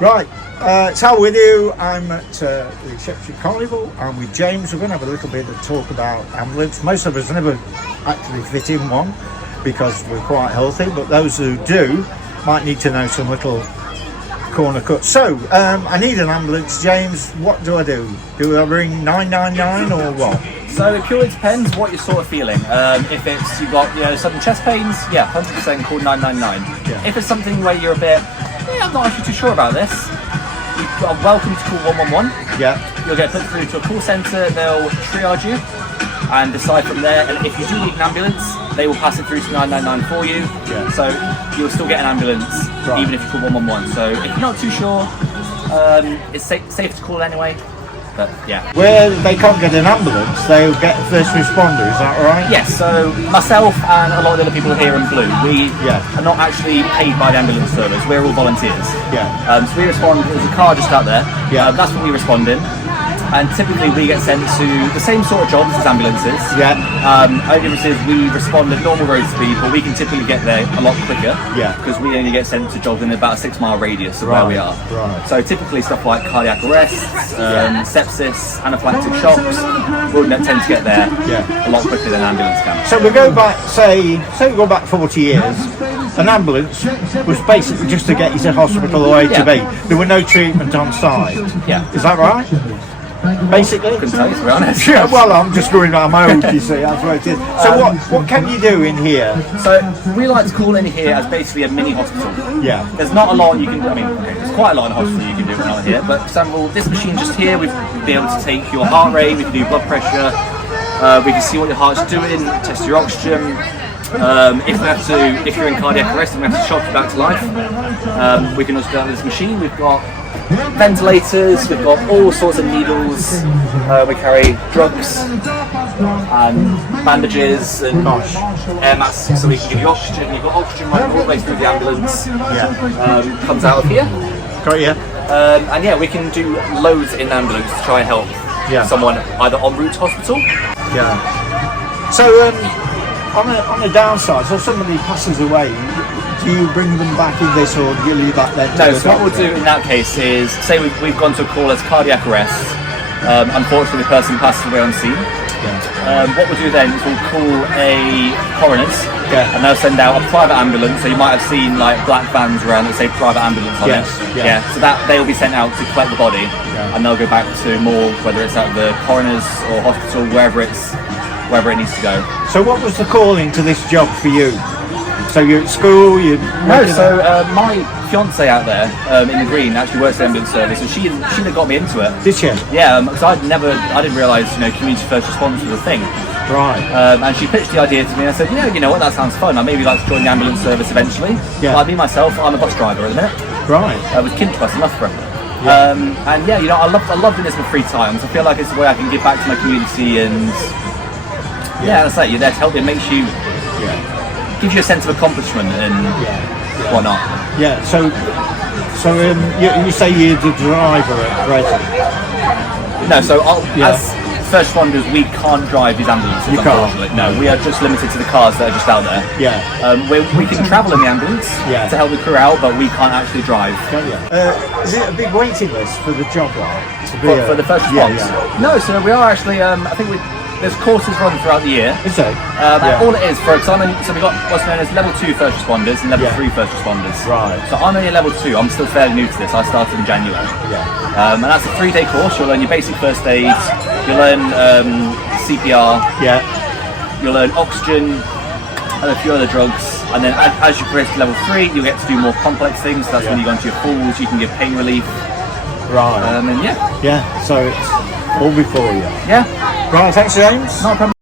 Right, so with you, I'm at the Shepshed Carnival. I'm with James. We're going to have a little bit of talk about ambulance. Most of us never actually fit in one because we're quite healthy, but those who do might need to know some little corner cuts. So, I need an ambulance. James, what do? Do I ring 999 or what? So it purely depends what you're sort of feeling. If it's you've got sudden chest pains, 100% call 999. Yeah. If it's something where you're a bit, I'm not actually too sure about this, you are welcome to call 111. Yeah. You'll get put through to a call centre. They'll triage you and decide from there. And if you do need an ambulance, they will pass it through to 999 for you. Yeah. So you'll still get an ambulance even if you call 111. So if you're not too sure, it's safe to call anyway. But yeah. Where they can't get an ambulance, they'll get a first responder, is that right? Yes, so myself and a lot of the other people here in blue, we are not actually paid by the ambulance service, we're all volunteers. Yeah. So we respond, there's a car just out there, that's what we respond in. And typically we get sent to the same sort of jobs as ambulances. Yeah. Only difference is we respond at normal road speed, but we can typically get there a lot quicker. Yeah. Because we only get sent to jobs in about a 6 mile radius of where we are. Right. So typically stuff like cardiac arrests, sepsis, anaphylactic shocks, we'll tend to get there a lot quicker than an ambulance can. So we go back, say we go back 40 years, an ambulance was basically just to get you to hospital or A to B. There were no treatment on site. Yeah. Is that right? Basically? Couldn't tell you, to be honest. Yeah, well, I'm just going on my own, you see, that's what it is. So what can you do in here? So we like to call in here as basically a mini hospital. Yeah. There's not a lot you can do, there's quite a lot in hospital you can do when I'm here, but for example, this machine just here, we'd be able to take your heart rate, we can do blood pressure, we can see what your heart's doing, test your oxygen. If you're in cardiac arrest and we have to shock you back to life, we can also do that with this machine. We've got ventilators, we've got all sorts of needles, we carry drugs and bandages and air masks so we can give you oxygen. You've got oxygen running all the way through the ambulance. Comes out of here. Got you. And we can do loads in ambulance to try and help someone either en route to hospital. Yeah. So on the downside, so if somebody passes away, do you bring them back in this or do you leave that there to No, so what we'll do in that case is, say we've gone to a call as cardiac arrest, unfortunately the person passes away on scene. What we'll do then is we'll call a coroner's and they'll send out a private ambulance, so you might have seen like black vans around that say private ambulance on it. So that they'll be sent out to collect the body and they'll go back to morgue, whether it's at the coroner's or hospital, wherever it needs to go. So what was the calling to this job for you? So you're at school, my fiance out there in the green actually works at the ambulance service, and she got me into it. Did she? Yeah, because I didn't realise community first response was a thing. Right. And she pitched the idea to me, and I said, you know what, that sounds fun. I'd maybe like to join the ambulance service eventually. Yeah. Like me myself, I'm a bus driver at the minute. Right. With Kinch Bus in Loughborough. I love doing this in my free time. So I feel like it's a way I can give back to my community, and that's it. You're there to help. It makes you. Gives you a sense of accomplishment and whatnot. Yeah. So you say you're the driver at present? No. So as first responders, we can't drive these ambulances. Unfortunately, no. We are just limited to the cars that are just out there. Yeah. We can travel in the ambulance to help the crew out, but we can't actually drive. Is it a big waiting list for the job, for the first response? No. So we are actually. I think there's courses run throughout the year. Is there? All it is, for example, so we've got what's known as level 2 first responders and level 3 first responders. Right. So I'm only level 2, I'm still fairly new to this, I started in January. And that's a 3-day course. You'll learn your basic first aid, you'll learn CPR, you'll learn oxygen and a few other drugs, and then as you progress to level 3, you'll get to do more complex things. So that's when you go into your falls, you can give pain relief. Right. And so it's all before you. Yeah. Right, thanks James. No problem.